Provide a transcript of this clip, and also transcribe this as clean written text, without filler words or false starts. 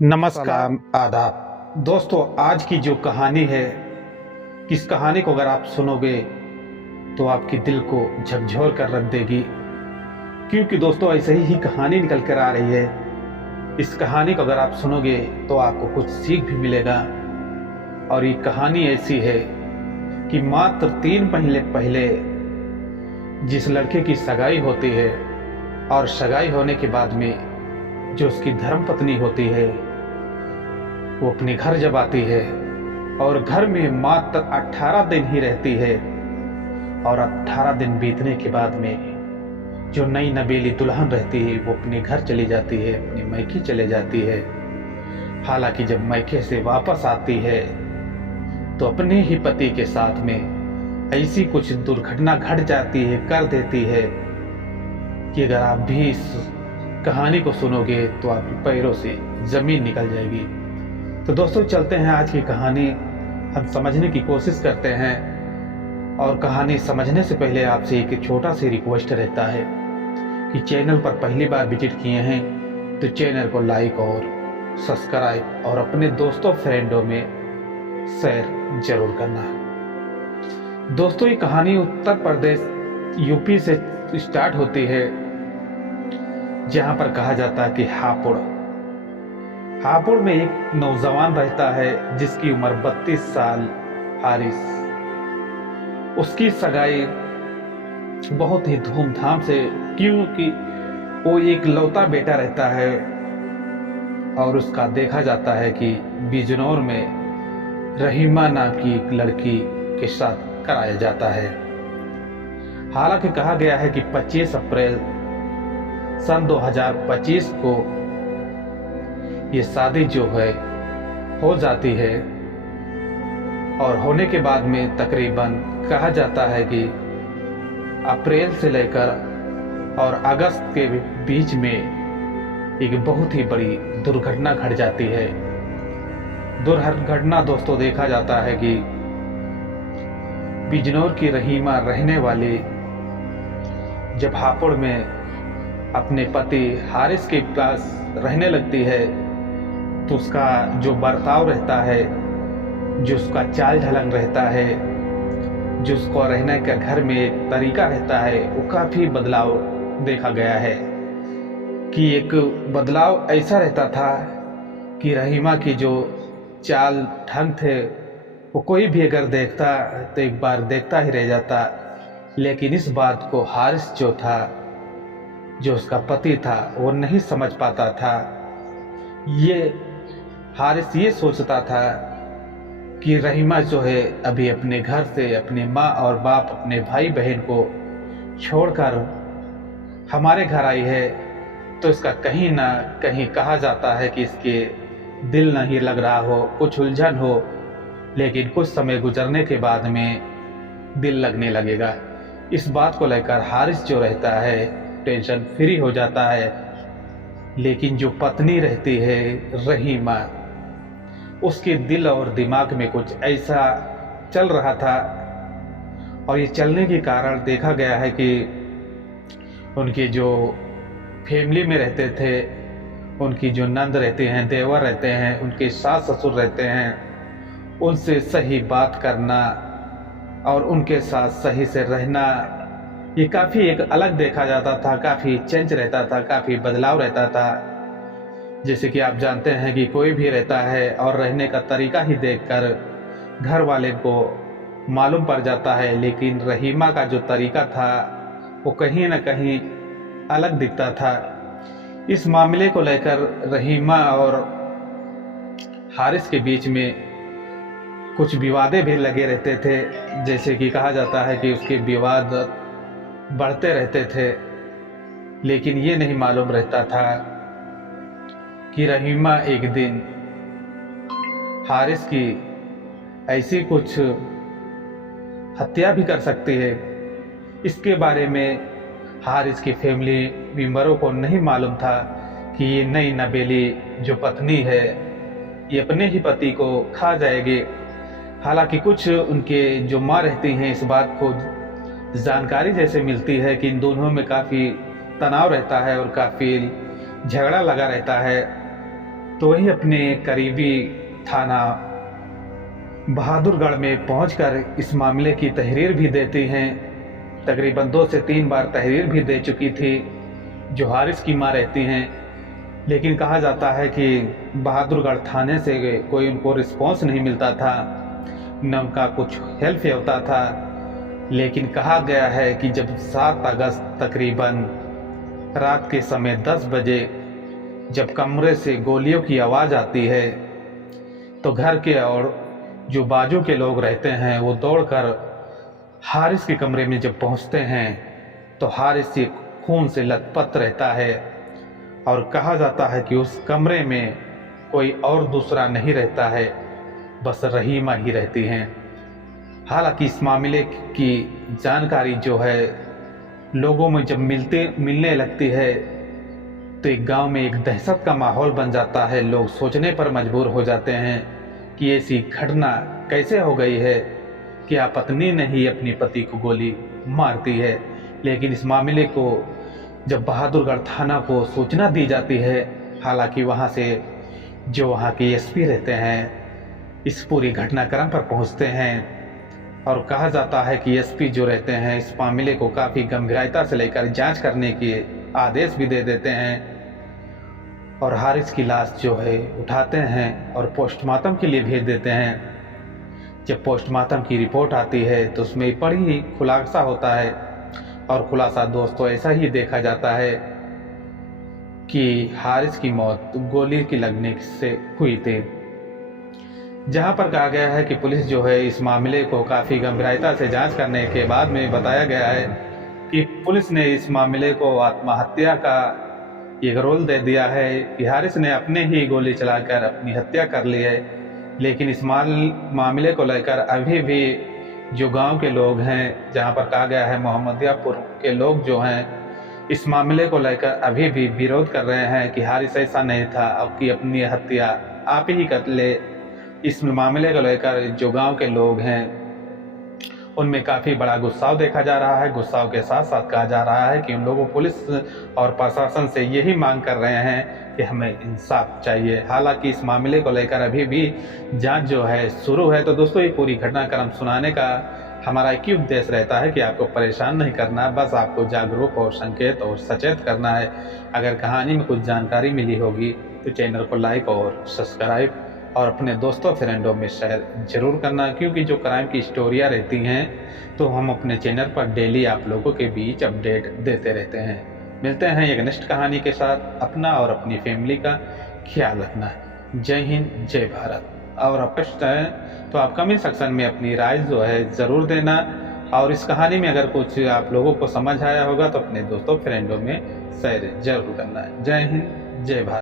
नमस्कार। सलाम, आदाब। दोस्तों, आज की जो कहानी है, इस कहानी को अगर आप सुनोगे तो आपके दिल को झकझोर कर रख देगी, क्योंकि दोस्तों ऐसे ही कहानी निकल कर आ रही है। इस कहानी को अगर आप सुनोगे तो आपको कुछ सीख भी मिलेगा। और ये कहानी ऐसी है कि मात्र 3 महीने पहले जिस लड़के की सगाई होती है और सगाई होने के बाद में जो उसकी धर्मपत्नी होती है, वो अपने घर जब आती है और घर में मात्र 18 दिन ही रहती है, और 18 दिन बीतने के बाद में जो नई नवेली दुल्हन रहती है वो अपने घर चली जाती है, अपने मैके चले जाती है। हालांकि जब मैके से वापस आती है तो अपने ही पति के साथ में ऐसी कुछ दुर्घटना घट जाती है, कर देती है, कि अगर आप भी इस कहानी को सुनोगे तो आपके पैरों से जमीन निकल जाएगी। तो दोस्तों, चलते हैं आज की कहानी हम समझने की कोशिश करते हैं। और कहानी समझने से पहले आपसे एक छोटा सी रिक्वेस्ट रहता है कि चैनल पर पहली बार विजिट किए हैं तो चैनल को लाइक और सब्सक्राइब और अपने दोस्तों फ्रेंडों में शेयर जरूर करना। दोस्तों, ये कहानी उत्तर प्रदेश यूपी से स्टार्ट होती है, जहां पर कहा जाता है कि हापुड़ में एक नौजवान रहता है जिसकी उम्र 32 साल। हारिस, उसकी सगाई बहुत ही धूमधाम से, क्योंकि वो एक लौता बेटा रहता है और उसका देखा जाता है कि बिजनौर में रहीमा नाम की एक लड़की के साथ कराया जाता है। हालांकि कहा गया है कि 25 अप्रैल सन 2025 को ये शादी जो है हो जाती है, और होने के बाद में तकरीबन कहा जाता है कि अप्रैल से लेकर और अगस्त के बीच में एक बहुत ही बड़ी दुर्घटना घट जाती है। दुर्घटना दोस्तों, देखा जाता है कि बिजनौर की रहीमा रहने वाली जब हापुड़ में अपने पति हारिस के पास रहने लगती है तो उसका जो बर्ताव रहता है, जो उसका चाल ढलन रहता है, जो उसको रहने का घर में एक तरीका रहता है, वो काफ़ी बदलाव देखा गया है। कि एक बदलाव ऐसा रहता था कि रहीमा की जो चाल ढंग थे वो कोई भी अगर देखता तो एक बार देखता ही रह जाता। लेकिन इस बात को हारिस जो था, जो उसका पति था, वो नहीं समझ पाता था। हारिस ये सोचता था कि रहीमा जो है अभी अपने घर से अपने माँ और बाप, अपने भाई बहन को छोड़कर हमारे घर आई है, तो इसका कहीं ना कहीं कहा जाता है कि इसके दिल नहीं लग रहा हो, कुछ उलझन हो। लेकिन कुछ समय गुजरने के बाद में दिल लगने लगेगा। इस बात को लेकर हारिस जो रहता है टेंशन फ्री हो जाता है। लेकिन जो पत्नी रहती है रहीमा, उसके दिल और दिमाग में कुछ ऐसा चल रहा था, और ये चलने के कारण देखा गया है कि उनके जो फैमिली में रहते थे, उनकी जो नंद रहते हैं, देवर रहते हैं, उनके सास ससुर रहते हैं, उनसे सही बात करना और उनके साथ सही से रहना, ये काफ़ी एक अलग देखा जाता था, काफ़ी चेंज रहता था, काफ़ी बदलाव रहता था। जैसे कि आप जानते हैं कि कोई भी रहता है और रहने का तरीका ही देखकर घर वाले को मालूम पड़ जाता है, लेकिन रहीमा का जो तरीका था वो कहीं ना कहीं अलग दिखता था। इस मामले को लेकर रहीमा और हारिस के बीच में कुछ विवादें भी लगे रहते थे। जैसे कि कहा जाता है कि उसके विवाद बढ़ते रहते थे, लेकिन ये नहीं मालूम रहता था कि रहीमा एक दिन हारिस की ऐसी कुछ हत्या भी कर सकती है। इसके बारे में हारिस की फैमिली मेंबरों को नहीं मालूम था कि ये नई नवेली जो पत्नी है ये अपने ही पति को खा जाएगी। हालांकि कुछ उनके जो माँ रहती हैं, इस बात को जानकारी जैसे मिलती है कि इन दोनों में काफ़ी तनाव रहता है और काफ़ी झगड़ा लगा रहता है। तो वही अपने करीबी थाना बहादुरगढ़ में पहुंचकर इस मामले की तहरीर भी देती हैं। तकरीबन 2 से 3 बार तहरीर भी दे चुकी थी, जो हारिस की माँ रहती हैं। लेकिन कहा जाता है कि बहादुरगढ़ थाने से कोई उनको रिस्पॉन्स नहीं मिलता था, न उनका कुछ हेल्प होता था। लेकिन कहा गया है कि जब 7 अगस्त तकरीबन रात के समय 10 बजे जब कमरे से गोलियों की आवाज़ आती है, तो घर के और जो बाजू के लोग रहते हैं वो दौड़कर हारिस के कमरे में जब पहुंचते हैं तो हारिस से खून से लथपथ रहता है। और कहा जाता है कि उस कमरे में कोई और दूसरा नहीं रहता है, बस रहीमा ही रहती हैं। हालांकि इस मामले की जानकारी जो है लोगों में जब मिलने लगती है तो एक गांव में एक दहशत का माहौल बन जाता है। लोग सोचने पर मजबूर हो जाते हैं कि ऐसी घटना कैसे हो गई है, क्या पत्नी ने ही अपने पति को गोली मार दी है। लेकिन इस मामले को जब बहादुरगढ़ थाना को सूचना दी जाती है, हालांकि वहां से जो वहां के एसपी रहते हैं इस पूरी घटनाक्रम पर पहुंचते हैं। और कहा जाता है कि एसपी जो रहते हैं इस मामले को काफ़ी गंभीरता से लेकर जांच करने के आदेश भी दे देते हैं। और हारिस की लाश जो है उठाते हैं और पोस्टमार्टम के लिए भेज देते हैं। जब पोस्टमार्टम की रिपोर्ट आती है तो उसमें बड़ी ही खुलासा होता है। और खुलासा दोस्तों ऐसा ही देखा जाता है कि हारिस की मौत गोली की लगने से हुई थी। जहां पर कहा गया है कि पुलिस जो है इस मामले को काफ़ी गंभीरता से जांच करने के बाद में बताया गया है कि पुलिस ने इस मामले को आत्महत्या का एक रोल दे दिया है कि हारिस ने अपने ही गोली चलाकर अपनी हत्या कर ली है। लेकिन इस मामले को लेकर अभी भी जो गांव के लोग हैं, जहां पर कहा गया है मोहम्मदियापुर के लोग जो हैं, इस मामले को लेकर अभी भी विरोध कर रहे हैं कि हारिस ऐसा नहीं था अब कि अपनी हत्या आप ही कर ले। इस मामले को लेकर जो गांव के लोग हैं उनमें काफ़ी बड़ा गुस्साव देखा जा रहा है। गुस्साव के साथ साथ कहा जा रहा है कि उन लोगों पुलिस और प्रशासन से यही मांग कर रहे हैं कि हमें इंसाफ चाहिए। हालांकि इस मामले को लेकर अभी भी जांच जो है शुरू है। तो दोस्तों ये पूरी घटनाक्रम सुनाने का हमारा एक ही उद्देश्य रहता है कि आपको परेशान नहीं करना, बस आपको जागरूक और संकेत और सचेत करना है। अगर कहानी में कुछ जानकारी मिली होगी तो चैनल को लाइक और सब्सक्राइब और अपने दोस्तों फ्रेंडों में शेयर जरूर करना, क्योंकि जो क्राइम की स्टोरियाँ रहती हैं तो हम अपने चैनल पर डेली आप लोगों के बीच अपडेट देते रहते हैं। मिलते हैं एक नेक्स्ट कहानी के साथ। अपना और अपनी फैमिली का ख्याल रखना। जय हिंद, जय भारत। और आप प्रश्न है तो आप कमेंट सेक्शन में अपनी राय जो है ज़रूर देना। और इस कहानी में अगर कुछ आप लोगों को समझ आया होगा तो अपने दोस्तों फ्रेंडों में शेयर जरूर करना। जय हिंद, जय भारत।